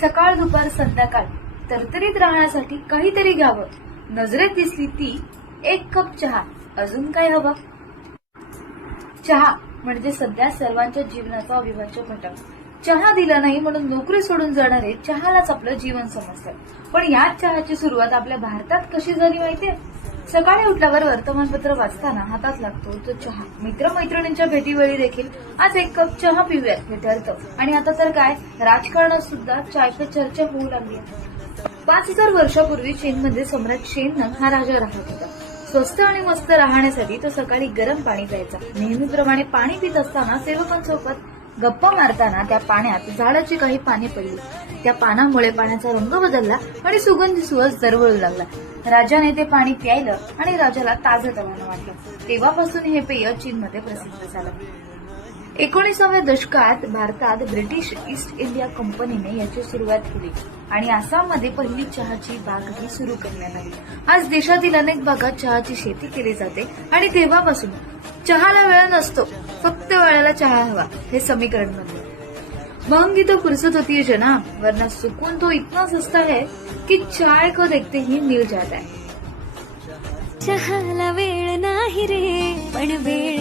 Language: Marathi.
सकाळ दुपार संध्याकाळ तरतरीत राहण्यासाठी काहीतरी घ्यावं. नजरेत दिसली ती एक कप चहा. अजून काय हवं? चहा म्हणजे सध्या सर्वांच्या जीवनाचा अविभाज्य घटक. चहा दिला नाही म्हणून नोकरी सोडून जाणारे चहालाच आपलं जीवन समजतात. पण याच चहाची सुरुवात आपल्या भारतात कशी झाली माहितीये? सकाळी उठल्यावर वर्तमानपत्र वाचताना हातात लागतो तो चहा. मित्रमैत्रिणींच्या भेटीवेळी देखील आज एक कप चहा पिऊयात हे ठरतं. आणि आता तर काय, राजकारणात सुद्धा चाय पे चर्चा होऊ लागली. 5000 वर्षापूर्वी चीनमध्ये सम्राट शेननंग हा राजा राहत होता. स्वस्त आणि मस्त राहण्यासाठी तो सकाळी गरम पाणी प्यायचा. नेहमीप्रमाणे पाणी पित असताना सेवकांसोबत गप्पा मारताना त्या पाण्यात झाडाची काही पाने पडली. त्या पानामुळे पाण्याचा रंग बदलला आणि सुगंधी सुवास दरवळू लागला. राजाने ते पाणी प्यायलं आणि राजाला ताजंतवानं वाटलं. तेव्हापासून हे पेय चीनमध्ये प्रसिद्ध झालं. 19व्या दशकात भारतात ब्रिटिश ईस्ट इंडिया कंपनीने याची सुरुवात केली आणि आसाममध्ये पहिली चहाची बागही सुरू करण्यात आली. आज देशातील अनेक भागात चहाची शेती केली जाते आणि तेव्हापासून चहाला वेळ नसतो, फक्त वेळेला चहा हवा हे समीकरण बनले. महंगी तो फुर्सत होती है जनाब, वरना सुकून तो इतना सस्ता है कि चाय को देखते ही मिल जाता है. चहाला वेळ नाही रे, पण वेळ